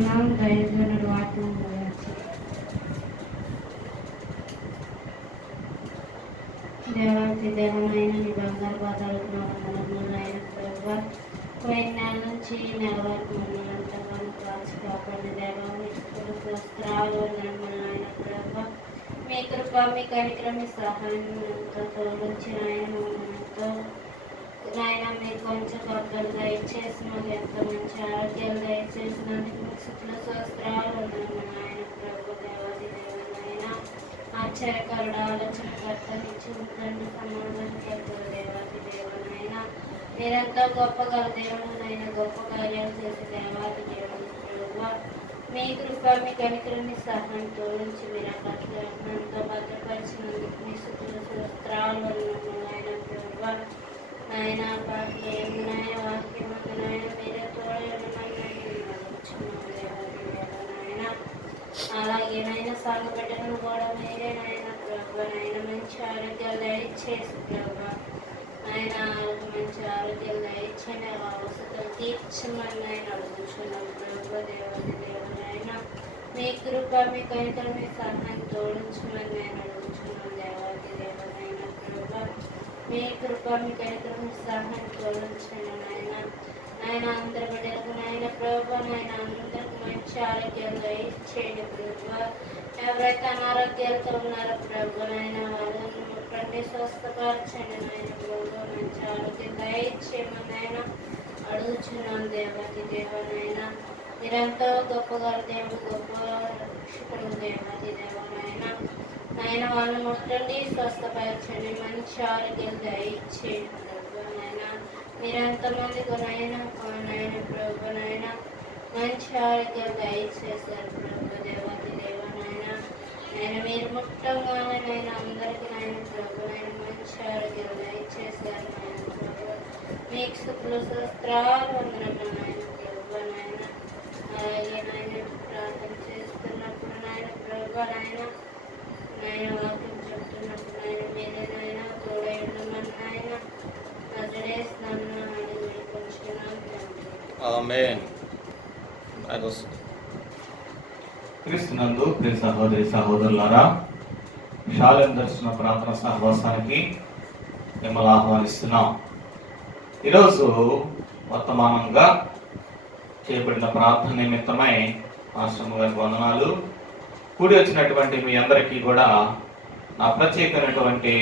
ఉన్నాం. దైవజనుడు వాక్యం గురించి దేవాతి దేవనైన నీ బంగారు పాదాలకు వందనములైన ప్రభువా, పోయిన నెల నుంచి నెల వరకు మమ్మల్ని ఎంతగానో కాచి కాపాడిన దేవా, మీకు వస్త్రాలు వందనములైన ప్రభువా, మీ కృప మీ కనికరం మీ సహాయం ఎంతో తోడించిన ఆయన ఎంతో నాయన మీరు కొంచెం కొత్తలు దయచేసి మాకు ఎంతో మంచి ఆరోగ్యాలు దయచేసినందుకు మీకు శుక్ల స్వస్త్రాలు వందనములైన ప్రభు దేవాది దేవనైన ఆశ్చర్యకరుడు ఆలోచనకర్త నిత్యుతండ్రి సమాధానకర్త దేవాది దేవనైన మీరెంతో గొప్పగా దేవుడునైనా గొప్ప కార్యాలు చేసే దేవాది దేవుడు ప్రభువా, మీ కృప మీ కనికరం మీ సహాయం తోడించి మీరు అట్లంతో భద్రపరిచినందుకు మీ శుక్ల స్వస్త్రాలు వందనములైన ప్రభువా, నాయన నాయన వాక్యమందు నాయన మీరే తోడైన అలాగే నాయన సంఘ బిడ్డలను కూడా మీరే నాయన ప్రభు నాయన మంచి ఆరోగ్యాలు దయచేసి ప్రభు నాయన మంచి ఆరోగ్యాలు దయచని అవసరం తీర్చమని ఆయన అడుగుతున్నాం ప్రభు దేవాది దేవుడైనా మీ కృప మీ కనికరం మీ సహాయం తోడించమని నేను అడుగుతున్నాం దేవాది దేవుడైనా ప్రభు మీ కృప మీ కనికరం మీ సహాయం తోడించండి నాయన నాయన అందరి బిడ్డలకు నాయన ప్రభు నాయన అందరికి మంచి ఆరోగ్యాలు దయచేయండి ప్రభు ఎవరైతే అనారోగ్యాలతో ఉన్నారో ప్రభు నాయన వాళ్ళని ముట్టండి స్వస్థపరచండి నాయన ప్రభు మంచి ఆరోగ్యం దయచేయమని నాయన అడుగుచున్నాను దేవాది దేవనైనా మీరెంతో గొప్పగా దేవుడు గొప్ప రక్షకుడు దేవాది దేవనైనా నాయన వాళ్ళని ముట్టండి స్వస్థపరచండి మంచి ఆరోగ్యం దయచేయండి ప్రభు నాయన మీరెంతమందికి నాయన ప్రభు నాయన మంచి ఆరోగ్యం దయచేశారు ప్రభు దేవాది దేవనైనా నేను మీరు ముట్టంగానే నేను అందరికీ నాయన ప్రభు నాయన మంచి ఆరోగ్యం దయచేశారు నాయన ప్రభు మీకు శుక్ల స్వస్త్రాలు వందనములు నాయన ప్రభు నాయన అలాగే నాయన ప్రార్థన చేస్తున్నప్పుడు నాయన ప్రభు నాయన నాయన వాక్యం చెప్తున్నప్పుడు నాయన మీరే నాయన తోడై ఉండమని నాయన నజరేస్తున్నాను అని వేడుకొంచున్నాను తండ్రి. ఆమేన్. క్రీస్తునందు ప్రియ సహోదరి సహోదరులారా, షాలెం దర్శన ప్రార్థన సహవాసానికి మిమ్మల్ని ఆహ్వానిస్తున్నాం. ఈరోజు వర్తమానంగా చేయబడిన ప్రార్థన నిమిత్తమై మాస్టర్ గారికి వందనాలు. కూడి వచ్చినటువంటి మీ అందరికీ కూడా నా ప్రత్యేకమైనటువంటి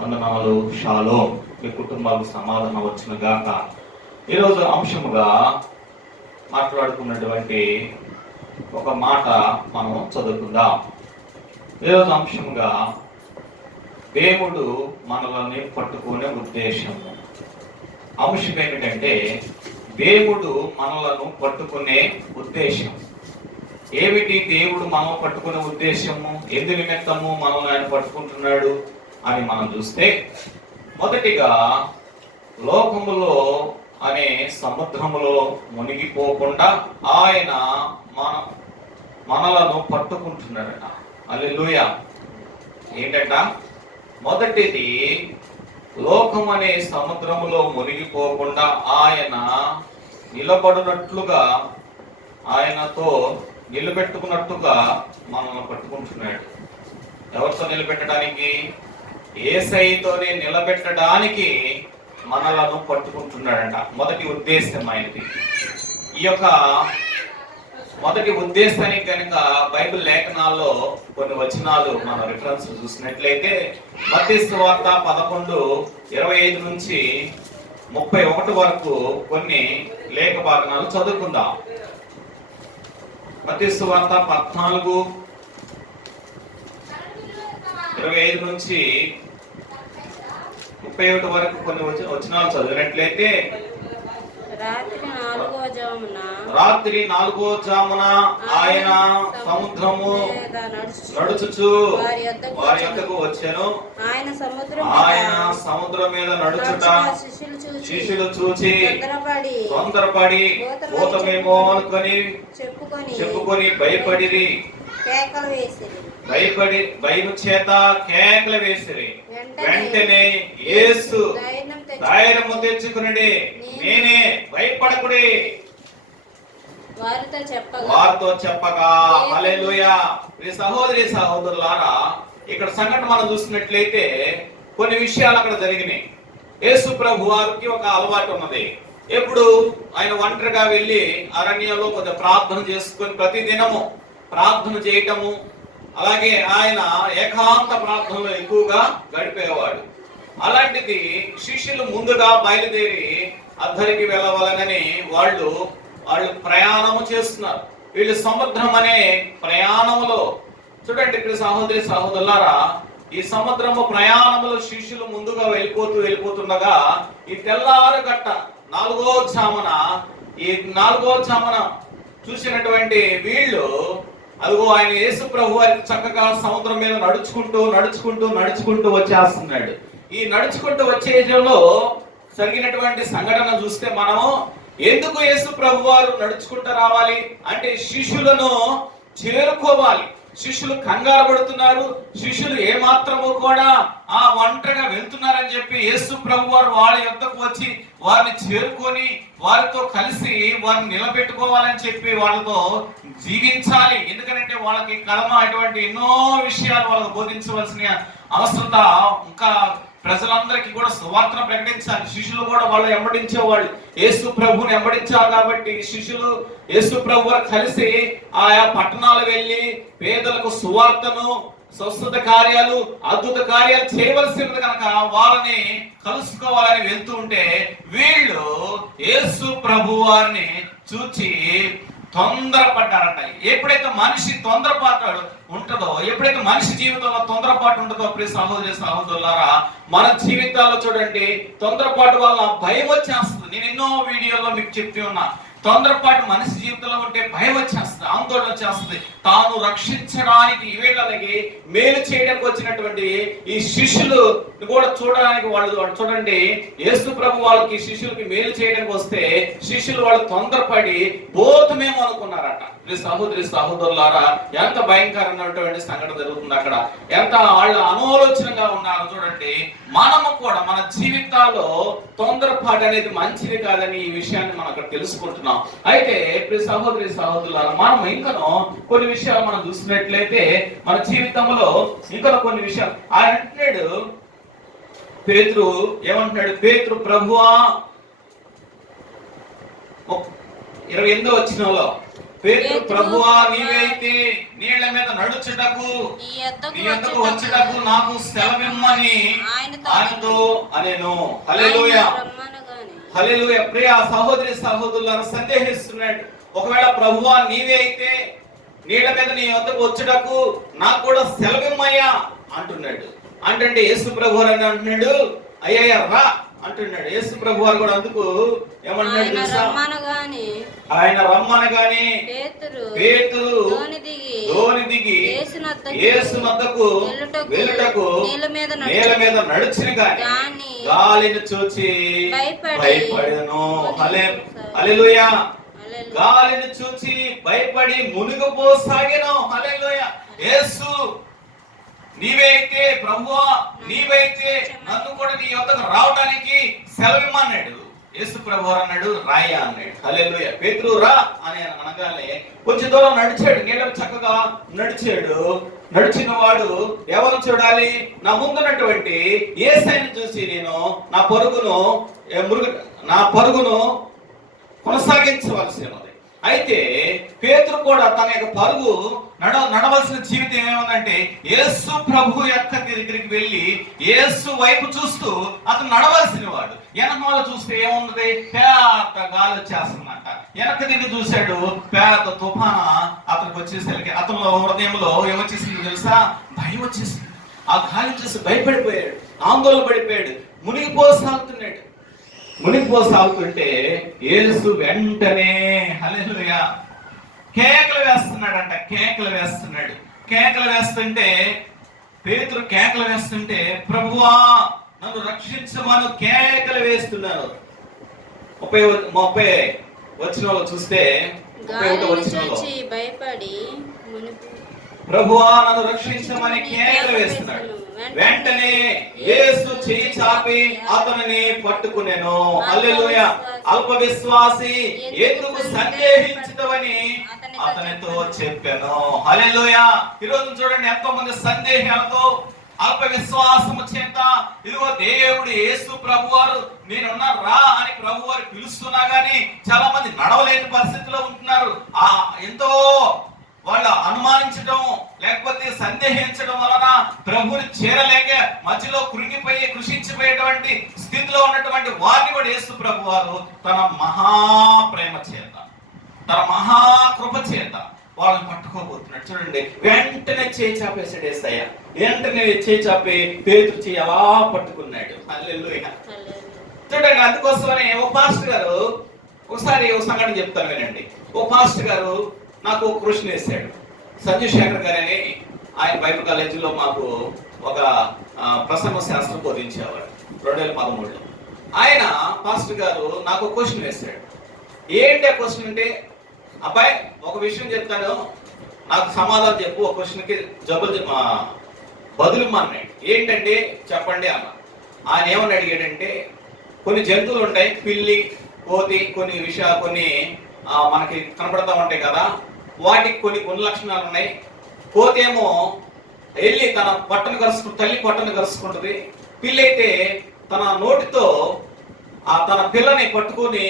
వందనాలు. షాలోం. మీ కుటుంబాలకు సమాధానం వచ్చిన గాక. ఈరోజు అంశముగా మాట్లాడుకున్నటువంటి ఒక మాట మనం చదువుకుందాం. ఈరోజు అంశంగా దేవుడు మనల్ని పట్టుకునే ఉద్దేశం. అంశం ఏమిటంటే దేవుడు మనలను పట్టుకునే ఉద్దేశం. ఏమిటి దేవుడు మనల్ని పట్టుకునే ఉద్దేశము? ఎందు నిమిత్తము మనల్ని ఆయన పట్టుకుంటున్నాడు అని మనం చూస్తే, మొదటిగా లోకములో అనే సముద్రములో మునిగిపోకుండా ఆయన మనలను పట్టుకుంటున్నాడట. హల్లెలూయా. ఏంటంట? మొదటిది, లోకం అనే సముద్రములో మునిగిపోకుండా ఆయన నిలబడినట్లుగా, ఆయనతో నిలబెట్టుకున్నట్టుగా మనల్ని పట్టుకుంటున్నాడు. ఎవరితో నిలబెట్టడానికి? యేసయ్యతోనే నిలబెట్టడానికి మనలను పట్టుకుంటున్నాడంట. మొదటి ఉద్దేశం ఆయనది. ఈ యొక్క మొదటి ఉద్దేశానికి కనుక బైబిల్ లేఖనాల్లో కొన్ని వచనాలు మనం రిఫరెన్స్ చూసినట్లయితే, మత్తయి సువార్త 11:25 నుంచి 31 వరకు కొన్ని లేఖ భాగనాలు చదువుకుందాం. మత్తయి సువార్త 14:25 నుంచి 31 వరకు కొన్ని వచనాలు చదివినట్లయితే, రాత్రి 4వ జామున ఆయన సముద్రము నడుచుచు వారి యొద్దకు వచ్చెను. ఆయన సముద్రం మీద నడుచుట శిష్యులు చూచి తొందరపడి భూతమేమో అనుకొని చెప్పుకొని భయపడిరి. భయము చేత కేకలు వేసిరి. వెంటనే యేసు ధైర్యము తెచ్చుకుని నేనే, భయపడకుడి వారితో చెప్పగా. హల్లెలూయా. ఈ సహోదరి సహోదరులారా, ఇక్కడ సంఘటన మనం చూసినట్లయితే కొన్ని విషయాలు అక్కడ జరిగినాయి. యేసు ప్రభు వారికి ఒక అలవాటు ఉన్నది. ఎప్పుడు ఆయన ఒంటరిగా వెళ్ళి అరణ్యంలో కొద్దిగా ప్రార్థన చేసుకొని ప్రతి దినము ప్రార్థన చేయటము, అలాగే ఆయన ఏకాంత ప్రార్థనలో ఎక్కువగా గడిపేవాడు. అలాంటిది శిష్యులు ముందుగా బయలుదేరి అద్దరికి వెళ్ళవాలని వాళ్ళు ప్రయాణము చేస్తున్నారు. వీళ్ళు సముద్రం అనే ప్రయాణంలో చూడండి ఇక్కడ సహోదరి సహోదరులారా, ఈ సముద్రము ప్రయాణములో శిష్యులు ముందుగా వెళ్ళిపోతుండగా ఈ తెల్లారు గట్ట 4వ జామున చూసినటువంటి వీళ్ళు అదిగో ఆయన యేసు ప్రభు వారికి చక్కగా సముద్రం మీద నడుచుకుంటూ వచ్చేస్తున్నాడు. ఈ నడుచుకుంటూ వచ్చేలో జరిగినటువంటి సంఘటన చూస్తే మనము ఎందుకు యేసు ప్రభు వారు నడుచుకుంటూ రావాలి అంటే శిష్యులను చేరుకోవాలి. శిష్యులు కంగారు పడుతున్నారు. శిష్యులు ఏమాత్రము కూడా ఒంటరిగా వెళ్తున్నారని చెప్పి యేసు ప్రభు వారు వాళ్ళ యొద్దకు వచ్చి వారిని చేరుకొని వారితో కలిసి వారిని నిలబెట్టుకోవాలని చెప్పి వాళ్ళతో జీవించాలి. ఎందుకంటే వాళ్ళకి కలమ అటువంటి ఎన్నో విషయాలు వాళ్ళకు బోధించవలసిన అవసరత, ఇంకా ప్రజలందరికీ కూడా సువార్తను ప్రకటించాలి. శిష్యులు కూడా వాళ్ళు వెంబడించేవాళ్ళు, యేసు ప్రభుని వెంబడించాలి. కాబట్టి శిష్యులు యేసు ప్రభు కలిసి ఆయా పట్టణాలు వెళ్ళి పేదలకు సువార్తను, స్వస్థత కార్యాలు, అద్భుత కార్యాలు చేయవలసింది కనుక వాళ్ళని కలుసుకోవాలని వెళ్తూ ఉంటే వీళ్ళు యేసు ప్రభు వారిని చూచి తొందరపడ్డారట. ఎప్పుడైతే మనిషి తొందరపాటు ఉంటుందో, ఎప్పుడైతే మనిషి జీవితంలో తొందరపాటు ఉంటుందో ప్రియ సహోదరి సహోదరులారా, మన జీవితాల్లో చూడండి తొందరపాటు వల్ల భయం వచ్చేస్తుంది. నేను ఎన్నో వీడియోల్లో మీకు చెప్తూ ఉన్నా, తొందరపాటు మనిషి జీవితంలో ఉంటే భయం వచ్చేస్తుంది, ఆందోళన వచ్చేస్తుంది. తాను రక్షించడానికి వీళ్ళకి మేలు చేయడానికి వచ్చినటువంటి ఈ శిష్యులు కూడా చూడడానికి వాళ్ళు చూడండి, యేసు ప్రభు వాళ్ళకి శిష్యులకి మేలు చేయడానికి వస్తే శిష్యులు వాళ్ళు తొందరపడి బోధమేమో అనుకున్నారట. సహోదరి సహోదరులారా, ఎంత భయంకరమైనటువంటి సంఘటన జరుగుతుంది అక్కడ, ఎంత వాళ్ళు అనాలోచనగా ఉన్నారు చూడండి. మనము కూడా మన జీవితాల్లో తొందరపాటు అనేది మంచిది కాదని ఈ విషయాన్ని మనం అక్కడ తెలుసుకుంటున్నాం. అయితే సహోదరి సహోదరులారా, మనం ఇంకనో కొన్ని విషయాలు మనం చూసినట్లయితే మన జీవితంలో ఇంకనో కొన్ని విషయాలు ఆయన అంటున్నాడు. పేతురు ఏమంటున్నాడు? పేతురు ప్రభువా 28వ వచనంలో పేతురు ప్రభువా నీవైతే నీళ్ల మీద నడుచుటకు నీ యొద్దకు వచ్చుటకు నాకు సెలవిమ్మని ఆయనతో అనేను. హల్లెలూయా హల్లెలూయా. ప్రియ సహోదరి సహోదరులను సందేహిస్తున్నాడు. ఒకవేళ ప్రభువా నీవే అయితే నీళ్ల మీద నీ యొద్దకు వచ్చుటకు నాకు కూడా సెలవిమ్మయ్యా అంటున్నాడు. అంటే యేసు ప్రభు అని అంటున్నాడు, అయ్యయ్యా రా అంటున్నాడు. యేసు ప్రభు వారు కూడా అందుకు ఏమంటున్నాడు తెలుసా? ఆయన రమ్మనగానే పేతురు దోణి దిగి యేసునొద్దకు వెళ్ళుటకు నేల మీద నడుచిన గాని గాలిని చూచి భయపడెను. హల్లెలూయా. గాలిని చూచి భయపడి మునిగిపోసాగెను. హల్లెలూయా. యేసు నీవైతే ప్రభువా నీవైతే నన్ను కూడా నీ యొద్దకు రావడానికి సెలవిమ్మన్నాడు. యేసు ప్రభు అన్నాడు రాయా అన్నాడు. హల్లెలూయా. పేతురు రా అని అనగానే కొంచెం దూరం నడిచాడు, నీళ్ళకు చక్కగా నడిచాడు. నడిచిన వాడు ఎవరు చూడాలి? నా ముందున్నటువంటి యేసయ్యను చూసి నేను నా పరుగును కొనసాగించవలసి ఉన్నది. అయితే పేతురు కూడా తన యొక్క పరుగు నడవలసిన జీవితం ఏముందంటే యేసు ప్రభు యొక్క దగ్గరికి వెళ్ళి యేసు వైపు చూస్తూ అతను నడవలసిన వాడు. వెనకాల చూస్తే ఏమున్నది? పేద గాలి వచ్చేస్తుందంట. వెనక దిగి చూశాడు, పేద తుఫాన అతనికి వచ్చేసరికి అతను హృదయంలో ఏమొచ్చేసింది తెలుసా? భయం వచ్చేసింది. ఆ గాలి చూసి భయపడిపోయాడు, ఆందోళన పడిపోయాడు, మునిగిపోసాగుతుంటే యేసు వెంటనే హల్లెలూయా కేకలు వేస్తున్నాడంట. కేకలు వేస్తుంటే పేతురు కేకలు వేస్తుంటే ప్రభువా నన్ను రక్షించమని కేకలు వేస్తున్నాను. 30 వచనంలో చూస్తే ప్రభువా నన్ను రక్షించమని కేకలు వేస్తున్నాడు. వెంటనే యేసు చెయ్యి చాపి అతనిని పట్టుకునేను. హల్లెలూయా. అల్ప విశ్వాసి ఎందుకు సందేహించదవని అతనితో చెప్పాను. హల్లెలూయా. ఈరోజు చూడండి ఎంతో మంది సందేహాలతో అల్ప విశ్వాసము చేత ఇదిగో దేవుడు యేసు ప్రభువారు నేనున్నా రా అని ప్రభువారు పిలుస్తున్నా గానీ చాలా మంది నడవలేని పరిస్థితిలో ఉంటున్నారు. ఎంతో వాళ్ళు అనుమానించడం లేకపోతే సందేహించడం వలన ప్రభువుని చేరలేక మధ్యలో కృంగిపోయి కృషించిపోయేటువంటి స్థితిలో ఉన్నటువంటి వారిని కూడా యేసు ప్రభువారు తన మహాప్రేమ చేత తన మహాకృప చేత వాళ్ళని పట్టుకోబోతున్నాడు. చూడండి, వెంటనే చేయి చాపేసాడు యేసయ్య. వెంటనే చేయి చాపి పేతురు చేయి అలా పట్టుకున్నాడు. హల్లెలూయా. చూడండి, అందుకోసమని ఓ పాస్టర్ గారు ఒకసారి ఒక సంఘటన చెప్తాను వినండి. ఓ పాస్టర్ గారు నాకు ఒక క్వశ్చన్ వేశాడు. సంజయ్ శేఖర్ గారు అని ఆయన బైబిల్ కాలేజీలో మాకు ఒక ప్రసంగ శాస్త్రం బోధించేవాడు 2013లో. ఆయన పాస్టర్ గారు నాకు ఒక క్వశ్చన్ వేశాడు. ఏంటి ఆ క్వశ్చన్ అంటే, అబ్బాయి ఒక విషయం చెప్తాను, నాకు సమాధానం చెప్పు, ఒక క్వశ్చన్కి బదులు అన్నాడు. ఏంటంటే చెప్పండి అన్న. ఆయన ఏమని అడిగాడంటే, కొన్ని జంతువులు ఉంటాయి, పిల్లి, కోతి, కొన్ని మనకి కనపడతా ఉంటాయి కదా, వాటికి కొన్ని లక్షణాలు ఉన్నాయి. కోతి ఏమో వెళ్ళి తన పొట్టను కరుచుకుంటుంది, తల్లి పొట్టను కరుచుకుంటుంది. పిల్లి అయితే తన నోటితో తన పిల్లని పట్టుకుని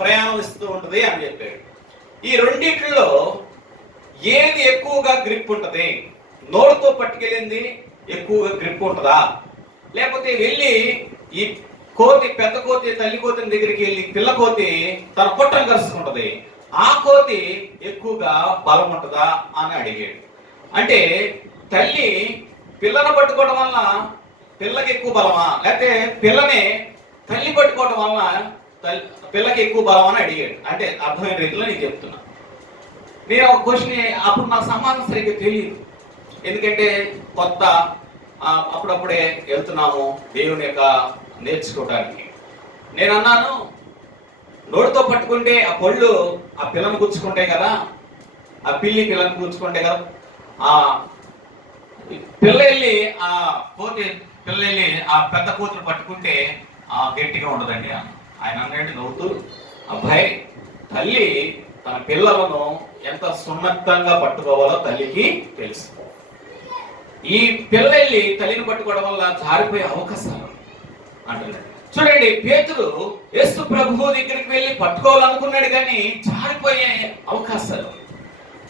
ప్రయాణం ఇస్తూ ఉంటుంది అని చెప్పాడు. ఈ రెండిట్లో ఏది ఎక్కువగా గ్రిప్ ఉంటుంది? నోరుతో పట్టుకెళ్ళింది ఎక్కువగా గ్రిప్ ఉంటుందా, లేకపోతే వెళ్ళి ఈ కోతి, పెద్ద కోతి తల్లి కోతిని దగ్గరికి వెళ్ళి పిల్ల కోతి తన పొట్టను కరుచుకుంటుంది, ఆ కోతి ఎక్కువగా బలం ఉంటుందా అని అడిగాడు. అంటే తల్లి పిల్లను పట్టుకోవడం వల్ల పిల్లకి ఎక్కువ బలమా, లేకపోతే పిల్లని తల్లి పట్టుకోవడం వల్ల పిల్లకి ఎక్కువ బలం అని అడిగాడు. అంటే అర్థమైన రీతిలో నేను చెప్తున్నా. నేను ఒక క్వశ్చన్ అప్పుడు నాకు సమాధానం సరిగ్గా తెలియదు, ఎందుకంటే కొత్త, అప్పుడప్పుడే వెళ్తున్నాము దేవుని యొక్క నేర్చుకోవడానికి. నేను అన్నాను, నోటితో పట్టుకుంటే ఆ పళ్ళు ఆ పిల్లను గుచ్చుకుంటాయి కదా, ఆ పిల్లి పిల్లని గుచ్చుకుంటాయి కదా, ఆ పిల్ల వెళ్ళి ఆ కోతి పిల్ల వెళ్ళి ఆ పెద్ద కూతురు పట్టుకుంటే గట్టిగా ఉండదండి. ఆయన అన్నాడు నవ్వుతూ, అబ్బాయి తల్లి తన పిల్లలను ఎంత సున్నితంగా పట్టుకోవాలో తల్లికి తెలుసు. ఈ పిల్ల వెళ్ళి తల్లిని పట్టుకోవడం వల్ల జారిపోయే అవకాశాలు అంటున్నాడు. చూడండి, పేతురు యేసు ప్రభువు దగ్గరికి వెళ్ళి పట్టుకోవాలనుకున్నాడు కానీ జారిపోయే అవకాశాలు.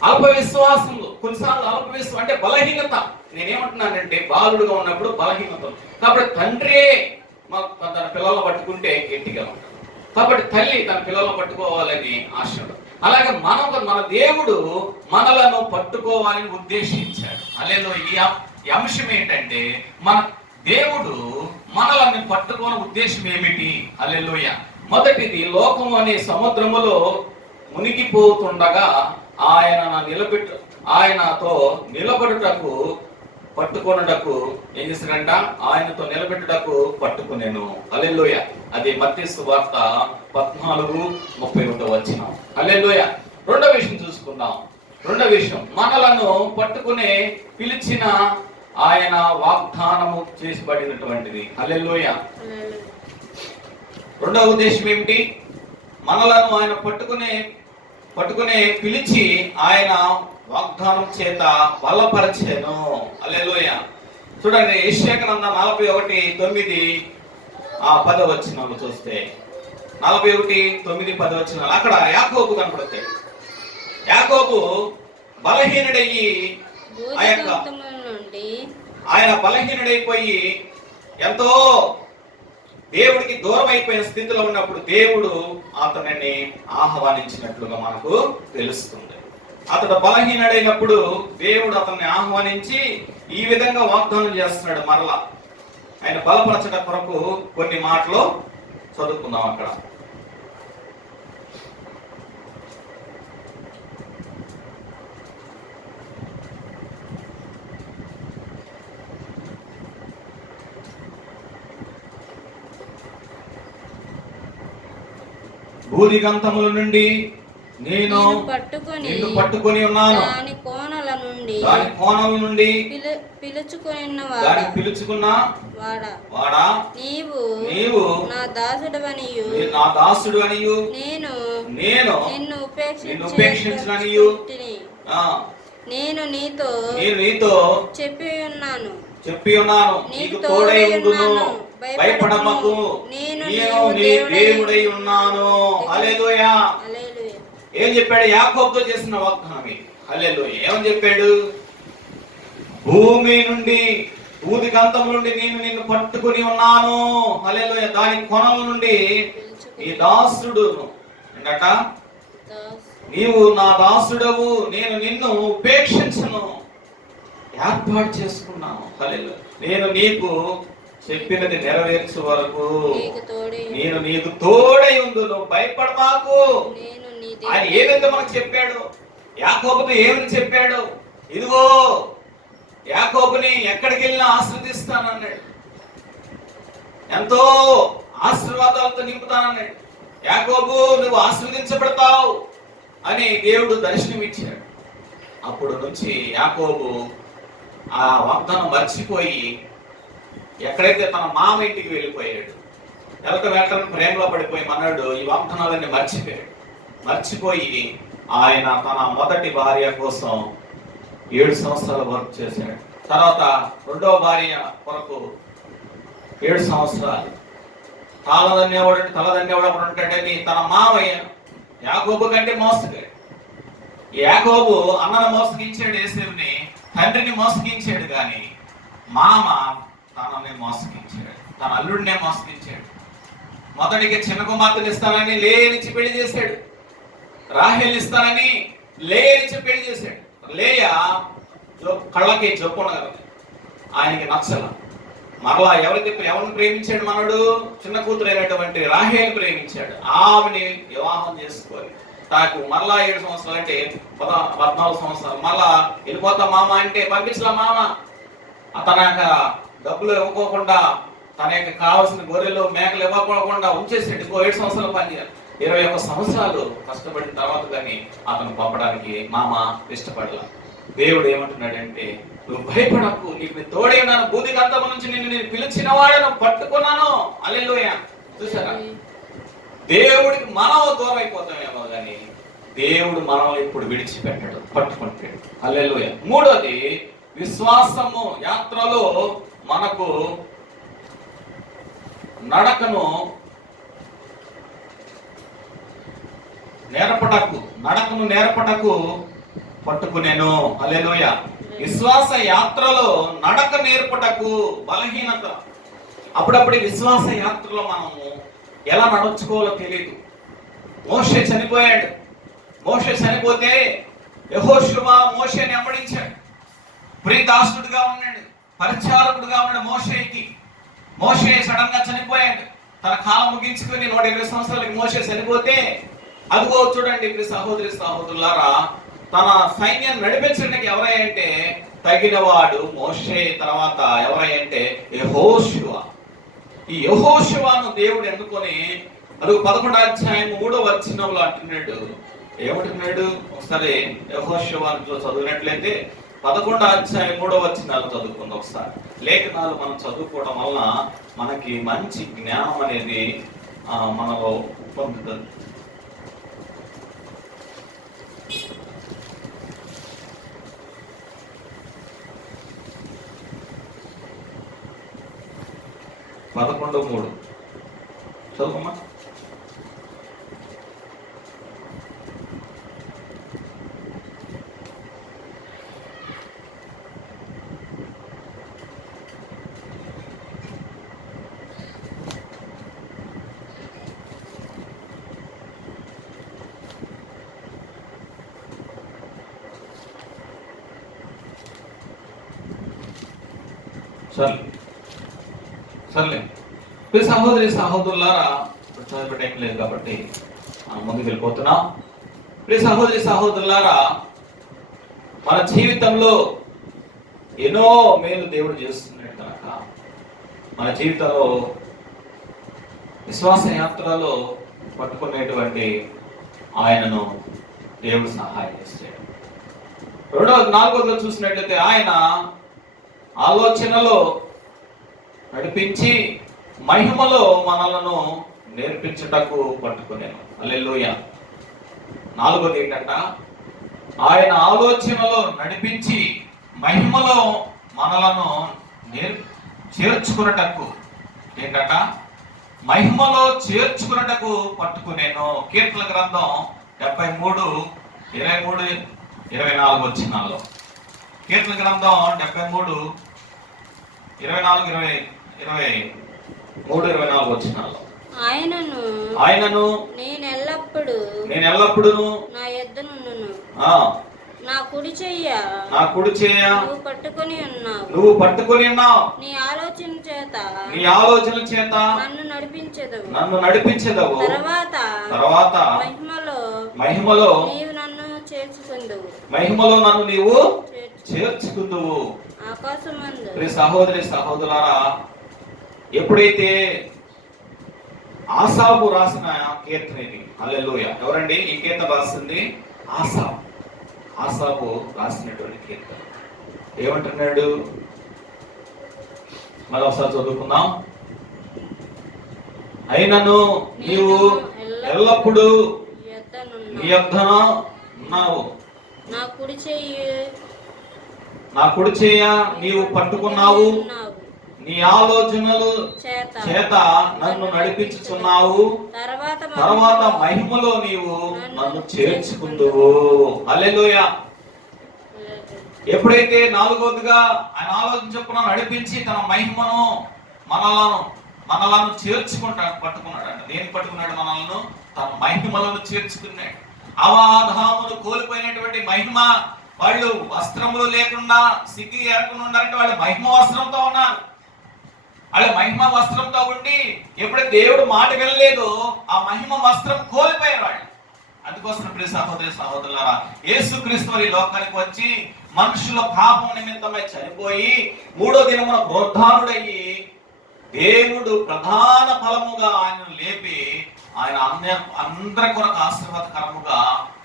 అల్ప విశ్వాసంలో కొన్నిసార్లు అల్ప విశ్వాసం అంటే బలహీనత. నేనేమంటున్నానంటే బాలుడుగా ఉన్నప్పుడు బలహీనత. కాబట్టి తండ్రి తన పిల్లలను పట్టుకుంటే గట్టిగా ఉంటాడు. కాబట్టి తల్లి తన పిల్లలను పట్టుకోవాలని ఆశ. అలాగే మన దేవుడు మనలను పట్టుకోవాలని ఉద్దేశించాడు. హల్లెలూయా. ఈ అంశం ఏంటంటే, మన దేవుడు మనల్ని పట్టుకోని ఉద్దేశం ఏమిటి? హల్లెలూయా. మొదటిది, లోకం అనే సముద్రములో మునిగిపోతుండగా ఆయనతో నిలబడుటకు పట్టుకొనుటకు ఏం చేశాడంట? ఆయనతో నిలబెట్టుటకు పట్టుకునేను. హల్లెలూయా. అది మత్తయి సువార్త 14:31. హల్లెలూయా. రెండో విషయం చూసుకుందాం. రెండో విషయం, మనలను పట్టుకునే పిలిచిన ఆయన వాగ్దానము చేసిబడినటువంటిది. హల్లెలూయా. రెండవ ఉద్దేశం ఏమిటి? మనలను ఆయన పట్టుకునే పిలిచి ఆయన వాగ్దానం చేత బలపరచెను. హల్లెలూయా. చూడండి, యెషయా గ్రంథం 41:9 10 చూస్తే 41:9-10 అక్కడ యాకోబు కనపడతాయి. యాకోబు బలహీనుడయ్యి ఆయన బలహీనుడైపోయి ఎంతో దేవుడికి దూరం అయిపోయిన స్థితిలో ఉన్నప్పుడు దేవుడు అతనిని ఆహ్వానించినట్లుగా మనకు తెలుస్తుంది. అతడు బలహీనుడైనప్పుడు దేవుడు అతన్ని ఆహ్వానించి ఈ విధంగా వాగ్దానం చేస్తున్నాడు. మరలా ఆయన బలపరచట కొరకు కొన్ని మాటలు చదువుకుందాం. అక్కడ భూదిగంతముల నుండి నిన్ను పట్టుకొని ఉన్నాను, పిలుచుకున్న వాడా నీవు నా దాసుడవనియు నేను నిన్ను ఉపేక్షించననియు నేను నీతో చెప్పి ఉన్నాను నీకు తోడై ఉండును, భయపడమకు, నేను నీ దేవుడై ఉన్నాను. హల్లెలూయా. ఏం చెప్పాడు? యాకోబుతో చేసిన వాగ్దానం. హల్లెలూయా. ఏమని చెప్పాడు? భూమి నుండి ఊదిగంతం నుండి నేను నిన్ను పట్టుకుని ఉన్నాను. హల్లెలూయా. దాని కొనల నుండి ఈ దాసుడు ఏంటట? నీవు నా దాసుడవు, నేను నిన్ను ఉపేక్షించను, ఏర్పాటు చేసుకున్నాను. హల్లెలూయా. నేను నీకు చెప్పినది నెరవేర్చే వరకు నేను నీకు తోడై ఉందును, భయపడమాకు. ఆయన ఏదైతే మనకు చెప్పాడు, యాకోబుతో ఏమని చెప్పాడు? ఇదిగో యాకోబుని ఎక్కడికి వెళ్ళినా ఆశీర్వదిస్తానన్నాడు, ఎంతో ఆశీర్వాదాలతో నింపుతానన్నాడు. యాకోబు నువ్వు ఆశీర్వదించబడతావు అని దేవుడు దర్శనం ఇచ్చాడు. అప్పుడు నుంచి యాకోబు ఆ వాగ్దానం మర్చిపోయి ఎక్కడైతే తన మామ ఇంటికి వెళ్ళిపోయాడు, వెంటనే ప్రేమలో పడిపోయి మన్నాడు ఈ వాగ్దానాలన్నీ మర్చిపోయి ఆయన తన మొదటి భార్య కోసం 7 సంవత్సరాలు వర్క్ చేశాడు. తర్వాత రెండవ భార్య కొరకు 7 సంవత్సరాలు. తలదన్నేవాడు అప్పుడు ఉంటాడని తన మామయ్య యాకోబు కంటే మోసగాడు. యాకోబు అన్నను మోసగించాడు, యేసేవుని తండ్రిని మోసగించాడు, కానీ మామ తనని మోసగించాడు, తన అల్లుడినే మోసగించాడు. మొదటికి చిన్న కుమార్తెలు ఇస్తానని లేనిచ్చి పెళ్లి చేశాడు, రాహేల్ ఇస్తానని లేనిచ్చి పెళ్లి చేశాడు. లేయా కళ్ళకి జొప్పునగలదు, ఆయనకి నచ్చల. మరలా ఎవరిని ప్రేమించాడు మనడు? చిన్న కూతురు అయినటువంటి రాహేల్ ప్రేమించాడు. ఆమెని వివాహం చేసుకోవాలి. నాకు మరలా 7 సంవత్సరాలు అంటే 14 సంవత్సరాలు మరలా వెళ్ళిపోతా మామ అంటే పంపించలా. మామ తన యొక్క డబ్బులు ఇవ్వకోకుండా, తన యొక్క కావాల్సిన గొర్రెలు మేకలు ఇవ్వకోకుండా ఉంచేసాడు. ఇంకో 7 సంవత్సరాలు పనిచేయాలి. 21 సంవత్సరాలు కష్టపడిన తర్వాత కానీ అతను పంపడానికి మామ ఇష్టపడలా. దేవుడు ఏమంటున్నాడంటే, నువ్వు భయపడకు, నీకు తోడే ఉన్నాను, భూదిగంతము నుంచి నేను పిలిచిన వాడను, పట్టుకున్నాను. హల్లెలూయా. చూసారా? దేవుడికి మనం దూరం అయిపోతామేమో కానీ దేవుడు మనల్ని ఇప్పుడు విడిచిపెట్టాడు, పట్టుకుంటాడు. హల్లెలూయా. మూడోది, విశ్వాసము యాత్రలో మనకు నడకను నేర్పటకు పట్టుకునేను. హల్లెలూయా. విశ్వాస యాత్రలో నడక నేర్పటకు బలహీనత. అప్పుడప్పుడు విశ్వాస యాత్రలో మనము ఎలా నడుచుకోవాలో తెలియదు. మోషే చనిపోయాడు. మోషే చనిపోతే యెహోషువ మోషేని వెంబడించాడు. ప్రియదాసుడుగా ఉన్నాడు, పరిచారకుడుగా ఉన్నాడు మోషేకి. మోషే సడన్ గా చనిపోయాడు. తన కాలం ముగించుకుని 120 సంవత్సరాలకి మోషే చనిపోతే, అదిగో చూడండి సహోదరి సహోదరులారా, తన సైన్యం నడిపించడానికి ఎవరంటే తగినవాడు మోషే. తర్వాత ఎవరంటే యెహోషువ. ఈ యెహోషువను దేవుడు ఎన్నుకొని అది 11వ అధ్యాయం 3వ వచనంలో అంటున్నాడు. ఏమంటున్నాడు? ఒకసారి యెహోషువను చదివినట్లయితే 11వ అధ్యాయం 3వ వచనాలు చదువుకుందాం ఒకసారి. లేఖనాలు మనం చదువుకోవడం వల్ల మనకి మంచి జ్ఞానం అనేది మనలో పొందుతుంది. పదకొండు 3 చదువుకోమ్మా. సర్లే సహోదరి సహోదరులారా, చదివే టైం లేదు కాబట్టి ముందుకు వెళ్ళిపోతున్నాం. సహోదరి సహోదరులారా, మన జీవితంలో ఎన్నో మేలు దేవుడు చేస్తున్నాడు కనుక మన జీవితంలో విశ్వాస యాత్రలో పట్టుకునేటువంటి ఆయనను దేవుడు సహాయం చేస్తాడు. నాలుగోదిలో చూసినట్లయితే ఆయన ఆలోచనలో నడిపించి మహిమలో మనలను నేర్పించుటకు పట్టుకునేను. హల్లెలూయా. నాలుగోది ఏంటంట, ఆయన ఆలోచనలో నడిపించి మహిమలో మనలను చేర్చుకున్నటకు ఏంటంట, మహిమలో చేర్చుకున్నటకు పట్టుకునేను. కీర్తన గ్రంథం 73:23-24 వచనాల్లో, కీర్తన గ్రంథం 73:24-24 వచనాల్లో, ఆయనను నేను ఎల్లప్పుడూ నా యొద్దనుండును, ఆ నా కుడి చెయ్య నువ్వు పట్టుకొని ఉన్నావు, నీ ఆలోచన చేత నన్ను నడిపించెదవు, తర్వాత మహిమలో నీవు నన్ను చేర్చుకుందువు. ఆకాశమందు సహోదరి సహోదరులారా, ఎప్పుడైతే ఆసాపు రాసిన కీర్తన ఇది, హల్లెలూయా. ఎవరండి ఈ కీర్తన రాసింది? ఆసాపు రాసినటువంటి కీర్తన. ఏమంటున్నాడు మరి ఒకసారి చదువుకుందాం. అయినను నీవు ఎల్లప్పుడూ నీ యొద్దన ఉన్నావు, నా కుడి చెయ్య నీవు పట్టుకున్నావు, నీ ఆలోచనలు చేత నన్ను నడిపించుచున్నావు, తర్వాత మహిమలో నీవు నన్ను చేర్చుకుందువు. హల్లెలూయా. ఎప్పుడైతే నాలుగోదిగా ఆయన ఆలోచన చొప్పున నడిపించి తన మహిమను మనలను పట్టుకున్నాడు. దేని పట్టుకున్నాడు? మనలను తన మహిమలను చేర్చుకున్నాడు. అవాధాములు కోల్పోయినటువంటి మహిమ, వాళ్ళు వస్త్రములు లేకుండా సిగ్గు ఏరకుండా ఉన్నారంటే వాళ్ళు మహిమ వస్త్రంతో ఉన్నారు. వాళ్ళ మహిమ వస్త్రంతో ఉండి ఎప్పుడైతే దేవుడు మాట వెళ్ళలేదో ఆ మహిమ వస్త్రం కోల్పోయారు వాళ్ళు. అందుకోసం ప్రియ సహోదరి సహోదరులారా, యేసుక్రీస్తు ఈ లోకానికి వచ్చి మనుషుల పాపం నిమిత్తమై చనిపోయి మూడో దినమున పునరుద్ధానుడయ్యి దేవుడు ప్రధాన ఫలముగా ఆయనను లేపి ఆయన అందరి కొరకు ఆశీర్వాదకరముగా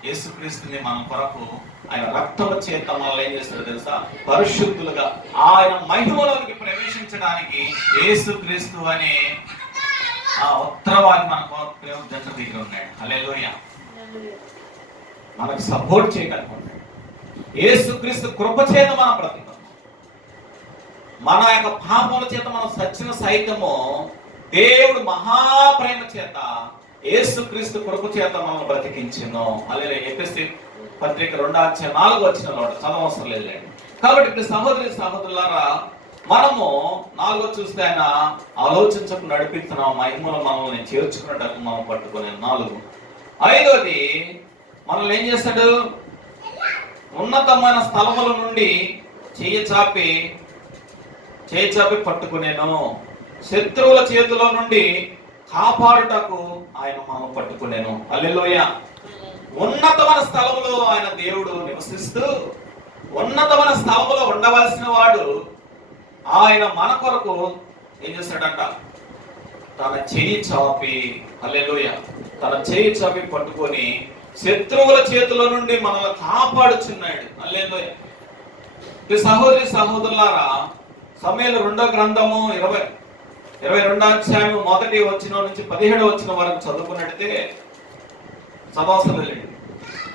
యేసుక్రీస్తుని మన కొరకు ఆయన రక్తము చేత మనల్ని ఏం చేస్తారో తెలుసా? పరిశుద్ధులుగా ఆయన మహిమలోనికి ప్రవేశించడానికి యేసుక్రీస్తు అనే ఆ ఉత్తరవాది మన జంట దగ్గర ఉన్నాడు. హల్లెలూయా. మనకు సపోర్ట్ చేయగలుగుతున్నాడు. యేసుక్రీస్తు కృప చేత మనం బ్రతికాం. మన యొక్క పాపముల చేత మనం సచ్చిన సైతము దేవుడు మహాప్రేమ చేత యేసుక్రీస్తు కృప చేత మనం బ్రతికించును. హల్లెలూయా. ఎఫెసీ పత్రిక 2:4 చదవవసరం లేదులేండి. కాబట్టి ఇప్పుడు సహోదరి సహోదరులారా, మనము 4 చూస్తే ఆయన ఆలోచించకు నడిపిస్తున్నాం, మహిమలో మనల్ని చేర్చుకున్నట్టు మనం పట్టుకునే 4. 5వది మనల్ని ఏం చేస్తాడు? ఉన్నతమైన స్థలముల నుండి చేయి చాపి పట్టుకునేను, శత్రువుల చేతిలో నుండి కాపాడుటకు ఆయన మనం పట్టుకునేను. హల్లెలూయా. ఉన్నతమైన స్థలములో ఆయన దేవుడు నివసిస్తూ ఉన్నతమైన స్థలములో ఉండవలసిన వాడు ఆయన మన కొరకు ఏం చేస్తాడంట? తన చేయి చాపి, హల్లెలూయా, తన చేయి చాపి పట్టుకొని శత్రువుల చేతిలో నుండి మనల్ని కాపాడుచున్నాడు. హల్లెలూయా. సహోదరి సహోదరులారా, సమూయేలు 2వ గ్రంథము 22వ అధ్యాయం 1వ వచనం నుంచి 17వ వచనం వరకు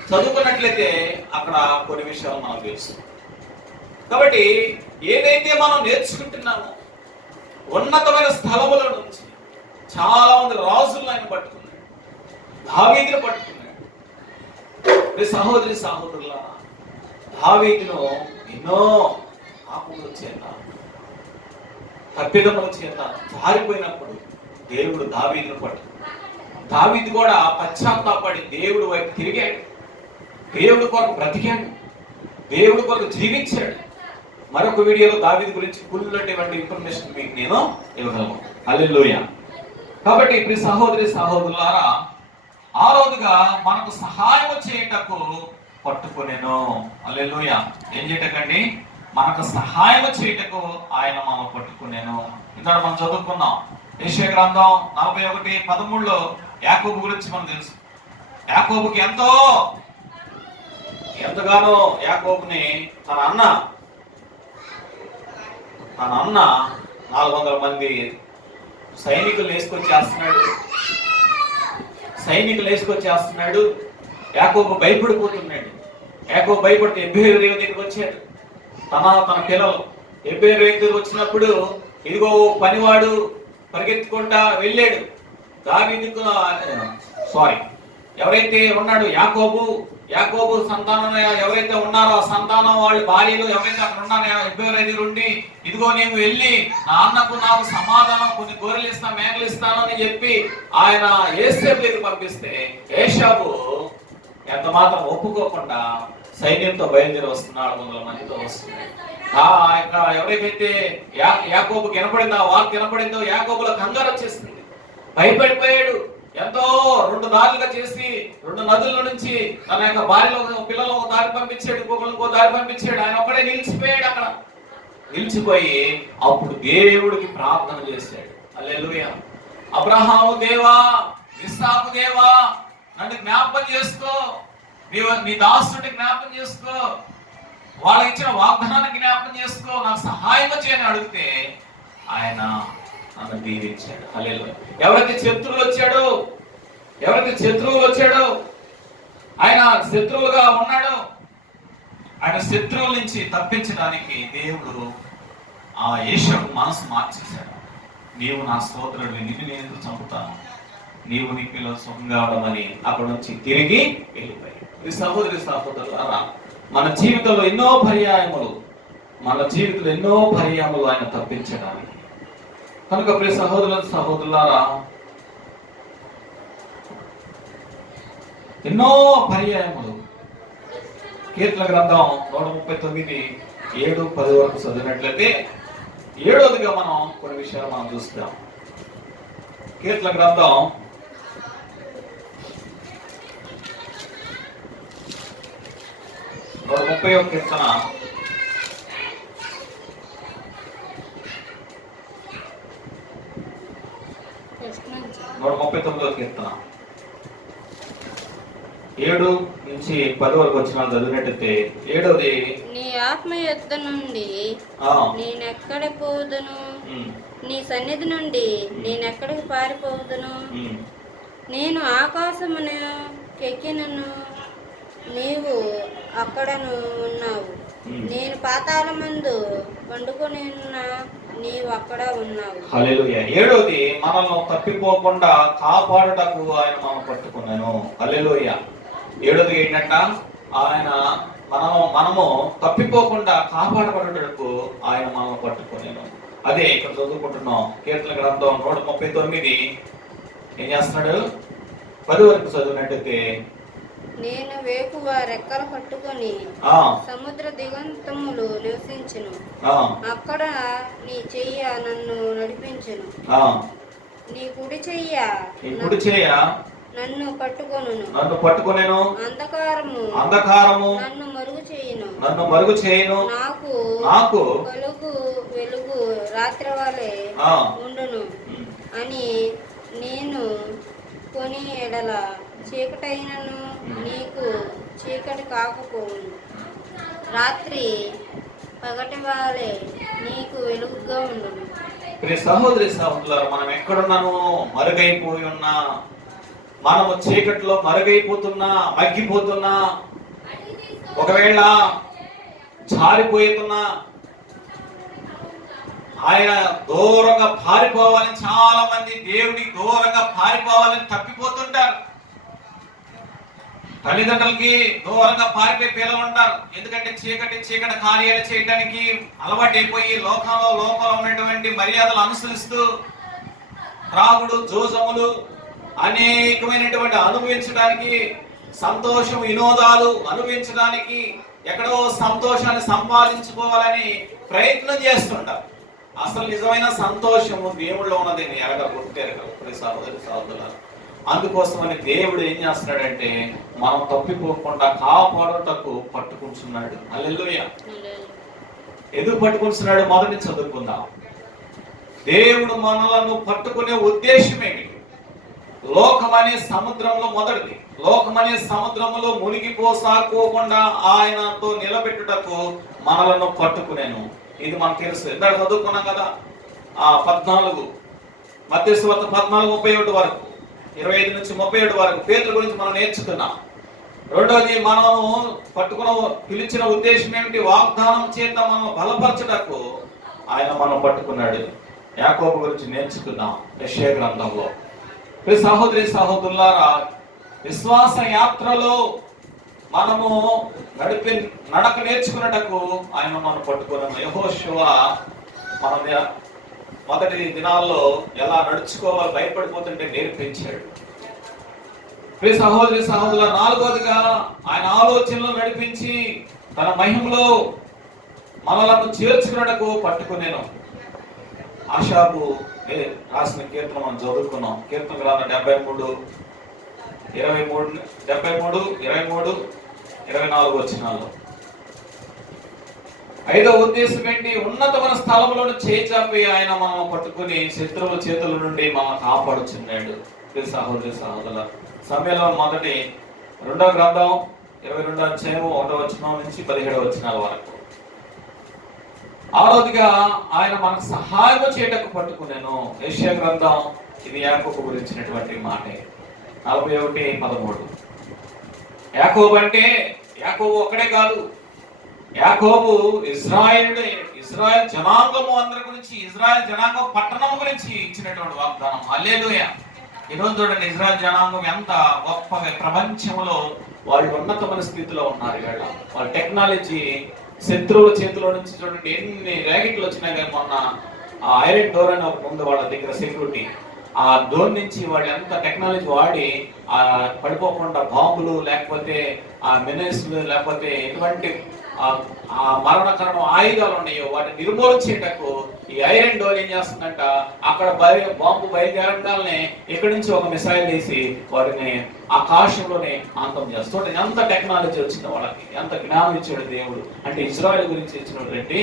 చదువుకున్నట్లయితే అక్కడ కొన్ని విషయాలు మనకు తెలుసు. కాబట్టి ఏదైతే మనం నేర్చుకుంటున్నామో ఉన్నతమైన స్థలముల నుంచి చాలా మంది రాజులను ఆయన పట్టుకున్నాడు, దావీదును పట్టుకున్నాడు. సహోదరి సహోదరులారా, దావీదును ఎన్నో పాపముల చేత తప్పిదముల చేత జారిపోయినప్పుడు దేవుడు దావీదును పట్టుకున్నాడు. దావీదు కూడా పశ్చాత్తాపడి దేవుడు వైపు తిరిగాడు, దేవుడి కొరకు బ్రతికాడు, దేవుడి కొరకు జీవించాడు. మరొక వీడియోలో దావీదు గురించి ఫుల్ ఇన్ఫర్మేషన్ మీకు నేను ఇవ్వగలను. హల్లెలూయా. కాబట్టి ఇప్పుడు సహోదరి సహోదరులారా, ఆ రోజుగా మనకు సహాయం చేయటకు పట్టుకునేను. హల్లెలూయా. ఏం చేయటకండి? మనకు సహాయం చేయటకు ఆయన మనం పట్టుకునేను. ఇక్కడ మనం చదువుకున్నాం యెషయా గ్రంథం 41:13 యాకోబు గురించి మనం తెలుసు. యాకోబుకి ఎంతో ఎంతగానో యాకోబుని తన అన్న 400 మంది సైనికులు వేసుకొచ్చేస్తున్నాడు. యాకోబు భయపడిపోతున్నాడు. యాకోబు భయపడితే ఎబ్బేరు దగ్గరికి వచ్చాడు. తన పిల్లలు ఎబ్బేరు దగ్గరికి వచ్చినప్పుడు ఇదిగో పనివాడు పరిగెత్తుకుంటా వెళ్ళాడు. దావీదుకు ఎవరైతే ఉన్నాడు యాకోబు సంతానం ఎవరైతే ఉన్నారో ఆ సంతానం వాళ్ళ భార్యలు ఎవరైతే అక్కడ ఉన్నారో ఎబ్బేరు ఉండి ఇదిగో నేను వెళ్ళి నా అన్నకు నాకు సమాధానం కొన్ని గొర్రెలు ఇస్తా మేకలు ఇస్తాను అని చెప్పి ఆయన యేసేపు దగ్గర పంపిస్తే ఏషాబు ఎంత మాత్రం ఒప్పుకోకుండా సైన్యంతో బయలుదేరి వస్తున్నాడు. 100 మందితో వస్తున్నాడు. ఎవరైతే యాకోబు వినపడిందో ఆ వార్త వినపడిందో యాకోబులో కంగారు వచ్చేసింది. భయపడిపోయాడు. ఎంతో 2 దారులుగా చేసి 2 నదుల నుంచి తన యొక్క భార్యలో పిల్లలు ఒక దారి పంపించాడు, ఇంకో దారి పంపించాడు. ఆయన ఒక్కడే నిలిచిపోయాడు. అక్కడ నిలిచిపోయి అప్పుడు దేవుడికి ప్రార్థన చేశాడు. హల్లెలూయా. అబ్రహాము దేవా, ఇస్సాకు దేవా, నన్ను జ్ఞాపకం చేసుకో, నీ దాసుడిని జ్ఞాపకం చేసుకో, వాళ్ళకి ఇచ్చిన వాగ్దానాన్ని జ్ఞాపకం చేసుకో, నాకు సహాయం చేయని అడిగితే ఆయన నన్ను దీవించాడు. హల్లెలూయా. ఎవరైతే శత్రువులు వచ్చాడో ఆయన శత్రువులుగా ఉన్నాడో ఆయన శత్రువుల నుంచి తప్పించడానికి దేవుడు ఆ యేషకు మనసు మార్చేశాడు. నీవు నా స్తోత్రుడు, నిన్ను నేను చంపుతాను, నీవు నీ పిల్లలు సుఖంగా ఉండమని అక్కడ నుంచి తిరిగి వెళ్ళిపోయాడు. ఈ సహోదరులారా, మన జీవితంలో ఎన్నో పర్యాయములు ఆయన తప్పించడానికి. కనుక ప్రియ సహోదరులారా, ఎన్నో పర్యాయములు కీర్తన గ్రంథం 139 7, 10 వరకు చదివినట్లయితే 7వదిగా మనం కొన్ని విషయాలు మనం చూస్తాం. కీర్తన గ్రంథం 131 కీర్తన 139 కీర్తన 7 నుంచి 10 వరకు వచ్చిన చదివినట్టయితే 7వది, నీ ఆత్మ యొద్ద నుండి నేనెక్కడ పోదును, నీ సన్నిధి నుండి నేనెక్కడికి పారిపోదును, నేను ఆకాశమును ఎక్కినను నీవు అక్కడను ఉన్నావు, నేను పాతాళమందు పండుకొని ఉన్నా నీవు అక్కడ ఉన్నావు. హల్లెలూయా. 7వది, మనల్ని తప్పిపోకుండా కాపాడుటకు ఆయన మనం పట్టుకున్నాను. హల్లెలూయా. 7వది ఏంటంట, ఆయన మనము తప్పిపోకుండా కాపాడబడటకు ఆయన మనం పట్టుకున్నాను. అదే ఇక్కడ చదువుకుంటున్నాం. కీర్తన గ్రంథం 139 ఏం చేస్తున్నాడు? 10 వరకు చదివినట్టయితే, నేను వేకువ రెక్కలు పట్టుకొని సముద్ర దిగంతములు నివసించును, అక్కడ నీ చెయ్య నన్ను నడిపించును, నీ కుడి చెయ్య నన్ను పట్టుకొనును, అంధకారము నన్ను మరుగు చేయును, నాకు కలుగు వెలుగు రాత్రి వలె ఉండును అని నేను కొని ఎడల చీకటైనను నీకు చీకటి కాకపోవును, రాత్రి పగటి వలె నీకు వెలుగుగా ఉండును. సహోదరులారా, మనం ఎక్కడున్నాను మరుగైపోయి ఉన్నా, మనము చీకటిలో మరుగైపోతున్నా, మగ్గిపోతున్నా, ఒకవేళ జారిపోతున్నా, ఆయన దూరంగా పారిపోవాలని చాలా మంది దేవుడికి దూరంగా పారిపోవాలని తప్పిపోతుంటారు. తల్లిదండ్రులకి దూరంగా పారిపోయి పిల్లలు ఉంటారు. ఎందుకంటే చీకటి కార్యాలు చేయడానికి అలవాటైపోయి లోకంలో ఉన్నటువంటి మర్యాదలు అనుసరిస్తూ త్రాగుడు, జోజములు అనేకమైనటువంటి అనుభవించడానికి, సంతోషం వినోదాలు అనుభవించడానికి, ఎక్కడో సంతోషాన్ని సంపాదించుకోవాలని ప్రయత్నం చేస్తుంటారు. అసలు నిజమైన సంతోషము దేవుళ్ళో ఉన్నది ఎరగరు సహోదరులారా. అందుకోసమని దేవుడు ఏం చేస్తున్నాడంటే మనం తప్పిపోకుండా కాపాడుటకు పట్టుకుంటున్నాడు. హల్లెలూయా. ఎందుకు పట్టుకుంటున్నాడు? మొదటి చదువుకుందాం. దేవుడు మనలను పట్టుకునే ఉద్దేశం ఏమిటి? లోకమనే సముద్రంలో మొదటిది, లోకమనే సముద్రములో మునిగిపోసాకోకుండా ఆయనతో నిలబెట్టుటకు మనలను పట్టుకునేను. ఇది మనకు తెలుసు, ఇందాక చదువుకున్నాం కదా 14 మత్తయి సువార్త 14:31 వరకు, 25 నుంచి 37 వరకు పేతురు గురించి మనం నేర్చుకున్నాం. రెండోది, మనము పట్టుకున్న పిలిచిన ఉద్దేశం ఏమిటి? వాగ్దానం చేత మనం బలపరచుటకు ఆయన మనం పట్టుకున్నాడు. యాకోబు గురించి నేర్చుకున్నాం యెషయా గ్రంథంలో. సహోదరి సహోదరులారా, విశ్వాస యాత్రలో మనము నడక నేర్చుకున్నటకు ఆయన మనం పట్టుకున్నాము. యెహోషువ మన మొదటి దినాల్లో ఎలా నడుచుకోవాలి భయపడిపోతుంటే నేర్పించాడు. సహోదరి సహోదరుల, నాలుగోదిగా ఆయన ఆలోచనలు నడిపించి తన మహిమలో మనలను చేర్చుకున్నటకు పట్టుకునేను. ఆషాబు రాసిన కీర్తన మనం చదువుకున్నాం. కీర్తన గ్రంథం 73, 23, 24 వచనాలు. ఐదో ఉద్దేశం ఏంటి? ఉన్నతమైన స్థలంలోని చేచాపి ఆయన మనం పట్టుకుని శత్రువుల చేతుల నుండి మనం కాపాడుచున్నాడు. సహోదరి సహోదరుల, సమయంలో మొదటి 2వ గ్రంథం 22వ అధ్యాయం 1వ వచనం నుంచి 17వ వచనాల వరకు. ఆరోదిగా ఆయన మనకు సహాయం చేయటకు పట్టుకునేను. యెషయా గ్రంథం ఇది యాకోబు గురించినటువంటి మాటే. 41:13. యాకోబు అంటే యాకోబు ఒక్కడే కాదు, యాకోబు ఇజ్రాయేల్ జనాంగము అందరి గురించి, ఇజ్రాయెల్ జనాంగం పట్టణం గురించి ఇచ్చినటువంటి వాగ్దానం. హల్లెలూయా. ఈరోజు చూడండి, ఇజ్రాయెల్ జనాంగం ఎంత గొప్పగా ప్రపంచంలో వాళ్ళు ఉన్నతమైన స్థితిలో ఉన్నారు. వాళ్ళ టెక్నాలజీ శత్రువుల చేతిలో నుంచి చూడండి ఎన్ని ర్యాకెట్లు వచ్చినా కానీ, మొన్న ఐరన్ డోర్ అని ఒకటి ఉంది వాళ్ళ దగ్గర సెక్యూరిటీ, ఆ డోర్ నుంచి వాళ్ళు ఎంత టెక్నాలజీ వాడి పడిపోకుండా బాంబులు లేకపోతే ఆ మినైల్స్లు లేకపోతే ఎటువంటి ఆ మరణకరణ ఆయుధాలు ఉన్నాయో వాటిని నిర్మూలించేటకు ఈ ఐరన్ డోర్ ఏం చేస్తుందంట, అక్కడ బాంబు బయలుదేరగానే ఇక్కడి నుంచి ఒక మిసైల్ వేసి వాటిని ఆకాశంలోనే అంతం చేస్తుంటే ఎంత టెక్నాలజీ వచ్చింది వాళ్ళకి, ఎంత జ్ఞానం ఇచ్చాడు దేవుడు. అంటే ఇజ్రాయెల్ గురించి ఇచ్చినటువంటి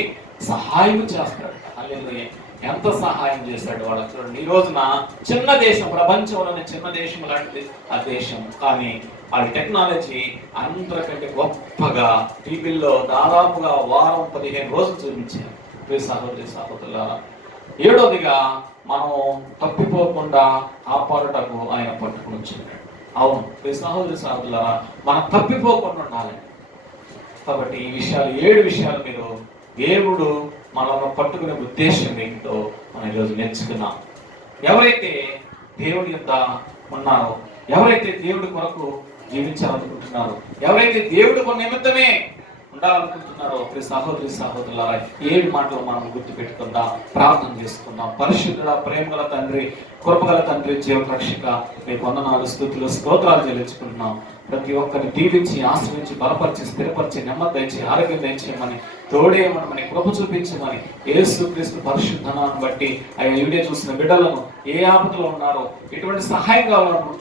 సహాయం చేస్తాడు. హల్లెలూయా. ఎంత సహాయం చేశాడు వాళ్ళకి. చూడండి, ఈ రోజున చిన్న దేశం, ప్రపంచంలోనే చిన్న దేశం లాంటిది ఆ దేశం, కానీ వాళ్ళ టెక్నాలజీ అందరికంటే గొప్పగా టీవీల్లో దాదాపుగా వారం 15 రోజులు చూపించారు. సహోదరి సహోదరుల, ఏడోదిగా మనం తప్పిపోకుండా కాపాడుటకు ఆయన పట్టుకుని వచ్చినాడు. అవును సహోదరి సహోదరుల, మనం తప్పిపోకుండా ఉండాలి. కాబట్టి ఈ విషయాలు 7 విషయాలు మీరు దేవుడు మనల్ని పట్టుకునే ఉద్దేశం ఏంటో మనం ఈరోజు నేర్చుకున్నాం. ఎవరైతే దేవుడి యొక్క ఉన్నారో, ఎవరైతే దేవుడి కొరకు జీవించాలనుకుంటున్నారో, ఎవరైతే దేవుడి కొరకు నిమిత్తమే ఉండాలనుకుంటున్నారో, సహోదరి సహోదరులారా, 7 మాటలు మనం గుర్తుపెట్టుకుందాం, ప్రార్థన చేసుకుందాం. పరిశుద్ధుడ, ప్రేమగల తండ్రి, కృపగల తండ్రి, జీవరక్షక, మీకు వందనాలు, స్తుతులు, స్తోత్రాలు చెల్లించుకుంటున్నాం. ప్రతి ఒక్కరిని దీవించి, ఆశ్రయించి, బలపరిచి, స్థిరపరిచి, నెమ్మది దయచి, ఆరోగ్యం దయచేయమని, తోడేయమని, కృప చూపించమని, యేసుక్రీస్తు పరిశుద్ధ నామమును బట్టి వీడియో చూసిన బిడ్డలను ఏ ఆపదలో ఉన్నారో, ఎటువంటి సహాయం కావాలనుకుంటున్నారో